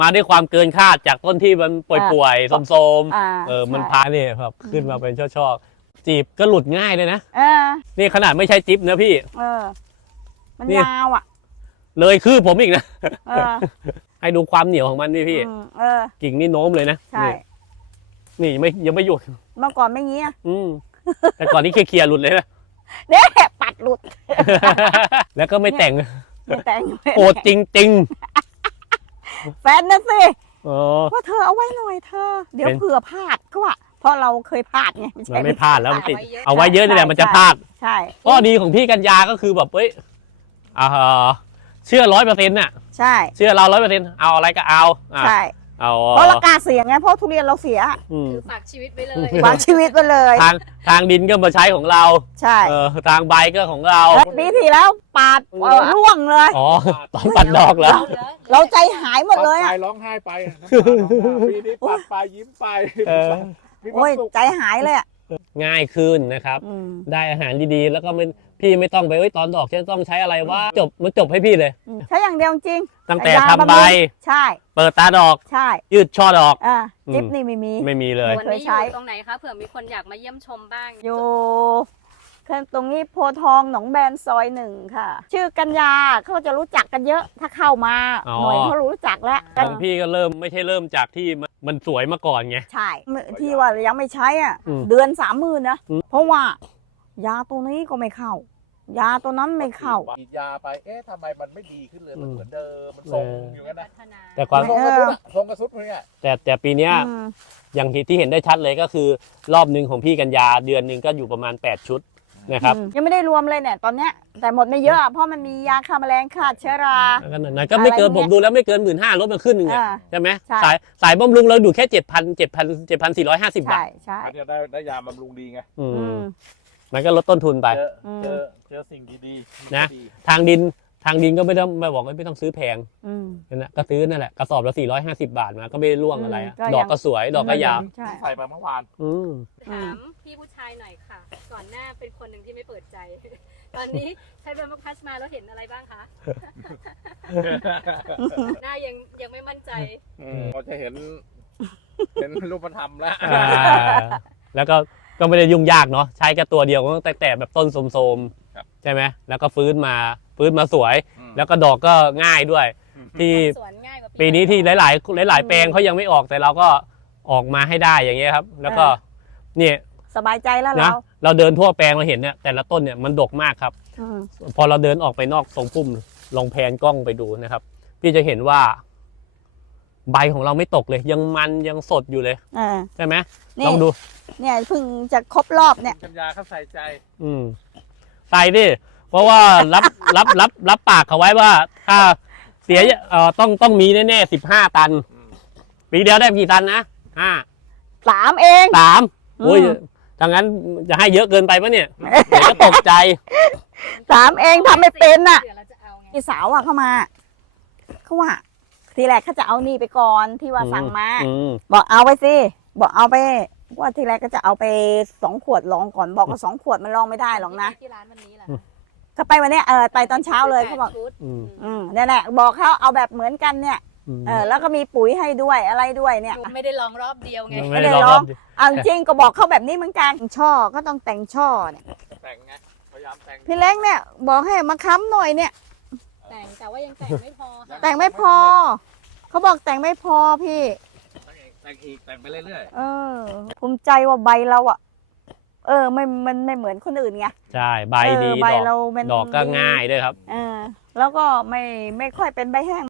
มาด้วยความเกินคาดจากต้นที่มันป่วยๆโทรมๆมันพาเนี่ยครับขึ้นมาเป็นช่อๆจีบก็หลุดง่ายเลยนะนี่ขนาดไม่ใช่จิ๊บนะพี่มันยาวอ่ะเลยคือผมอีกนะให้ดูความเหนียวของมันพี่กิ่งนี่โน้มเลยนะใช่นี่ยังไม่หยุดเมื่อก่อนไม่งี้แต่ก่อนนี้เคลียร์หลุดเลยนะเนี่ยปัดหลุดแล้วก็ไม่แต่งโอดจริงแฟนนะสิว่าเธอเอาไว้หน่อยเธอเดี๋ยวเผื่อพลาดก็ว่าเพราะเราเคยพลาดไงมันไม่พลาดแล้วมันติดเอาไว้เยอะนี่แหละมันจะพลาดใช่ข้อดีของพี่กัญญาก็คือแบบเชื่อ100%น่ะใช่เชื่อเรา100%เอาอะไรก็เอาใช่เพราะเรากล้าเสี่ยงไงเพราะทุเรียนเราเสียคือฝากชีวิตไปเลยฝากชีวิตไปเลยทางดินก็มาใช้ของเราใช่ทางใบก็ของเราปีที่แล้วปาดร่วงเลยตอนปัดดอกเหรอเราใจหายหมดเลยไปร้องไห้ไปปีนี้ปัดไปยิ้มไปโอ้ยใจหายเลยง่ายขึ้นนะครับได้อาหารดีๆแล้วก็พี่ไม่ต้องไปตอนดอกจะต้องใช้อะไรว่ามันจบให้พี่เลยใช้อย่างเดียวจริงตั้งแต่ทำใบใช่เปิดตาดอกใช่ยืดช่อดอกจิ๊บนี่ไม่มีเลยวันนี้อยู่ตรงไหนคะเผื่อมีคนอยากมาเยี่ยมชมบ้างอยู่ตรงนี้โพทองหนองแบนซอย1ค่ะชื่อกัญญาเขาจะรู้จักกันเยอะถ้าเข้ามาหน่วยเขารู้จักแล้วของพี่ก็ไม่ใช่เริ่มจากที่มันสวยมาก่อนไงใช่ที่ว่ายังไม่ใช้เดือน30,000นะเพราะว่ายาตัวนี้ก็ไม่เข้ายาตัวนั้นไม่เข้าฉีดยาไปทำไมมันไม่ดีขึ้นเลยมันเหมือนเดิมมันทรงอยู่กันนะแต่ความทรงกระสุดเลยแต่ปีนี้อย่างที่เห็นได้ชัดเลยก็คือรอบหนึ่งของพี่กัญญาเดือนหนึ่งก็อยู่ประมาณ8 ชุดนะครับยังไม่ได้รวมเลยเนี่ยตอนเนี้ยแต่หมดไม่เยอะเพราะมันมียาฆ่าแมลงฆ่าเชื้อราก็ไม่เกินผมดูแล้วไม่เกิน15,000ลดมาขึ้นหนึ่งใช่ไหมสายบำรุงเราดูแค่7,450 บาทใช่ได้ยาบำรุงดีไงมันก็ลดต้นทุนไปเจอสิ่งดีๆนะทางดินก็ไม่บอกไม่ต้องซื้อแพงนะก็ซื้อนั่นแหละกระสอบละ450 บาทมาก็ไม่ได้ร่วงอะไรดอกก็สวยดอกก็ยาวใส่มาเมื่อวานถามพี่ผู้ชายหน่อยค่ะก่อนหน้าเป็นคนหนึ่งที่ไม่เปิดใจตอนนี้ใช้เบอร์มพัชมาแล้วเห็นอะไรบ้างคะหน้ายังไม่มั่นใจเราจะเห็นรูปธรรมแล้วก็ไม่ได้ยุ่งยากเนาะใช้แค่ตัวเดียวก็แต่แบบต้นโสมๆใช่ไหมแล้วก็ฟื้นมาสวยแล้วก็ดอกก็ง่ายด้วยที่ปีนี้ที่หลายแปลงเขายังไม่ออกแต่เราก็ออกมาให้ได้อย่างเงี้ยครับแล้วก็เนี่ยสบายใจแล้วเราเดินทั่วแปลงเราเห็นเนี่ยแต่ละต้นเนี่ยมันดกมากครับพอเราเดินออกไปนอกทรงพุ่มลองแพนกล้องไปดูนะครับพี่จะเห็นว่าใบของเราไม่ตกเลยยังสดอยู่เลยใช่ไหมลองดูเนี่ยเพิ่งจะครบรอบเนี่ยกัญญาเขาใส่ใจใส่ดิเพราะว่ารับปากเขาไว้ว่าถ้าเสียต้องมีแน่ๆ15 ตันปีเดียวได้กี่ตันนะ 3เอง 3โอ้ยดังนั้นจะให้เยอะเกินไปปะเนี่ยเดี๋ยวจะตกใจ 3เองทำไม่เป็นน่ะพี่สาวเข้ามาเขาว่าทีแรกเขาจะเอานี่ไปก่อนที่ว่าสั่งมาบอกเอาไปสิบอกเอาไปว่าทีแรกก็จะเอาไป2 ขวดลองก่อนบอกว่า2 ขวดมันลองไม่ได้หรอกนะที่ร้านวันนี้แหละก็ไปวันนี้ไปตอนเช้าเลยเขาบอกเนี่ยแหละบอกเขาเอาแบบเหมือนกันเนี่ยแล้วก็มีปุ๋ยให้ด้วยอะไรด้วยเนี่ยไม่ได้ลองรอบเดียวไงไม่ได้ลองจริงก็บอกเขาแบบนี้เหมือนกันช่อก็ต้องแต่งช่อเนี่ยแต่งไงพยายามแต่งพี่เล้งเนี่ยบอกให้มาค้ำหน่อยเนี่ยแต่ว่ายังแต่งไม่พอแต่งไม่พอเขาบอกแต่งไม่พอพี่แต่งอีกแต่งไปเรื่อยๆภูมิใจว่าใบเรามันไม่เหมือนคนอื่นไงใช่ใบดีดอกก็ง่ายด้วยครับแล้วก็ไม่ค่อยเป็นใบแห้ง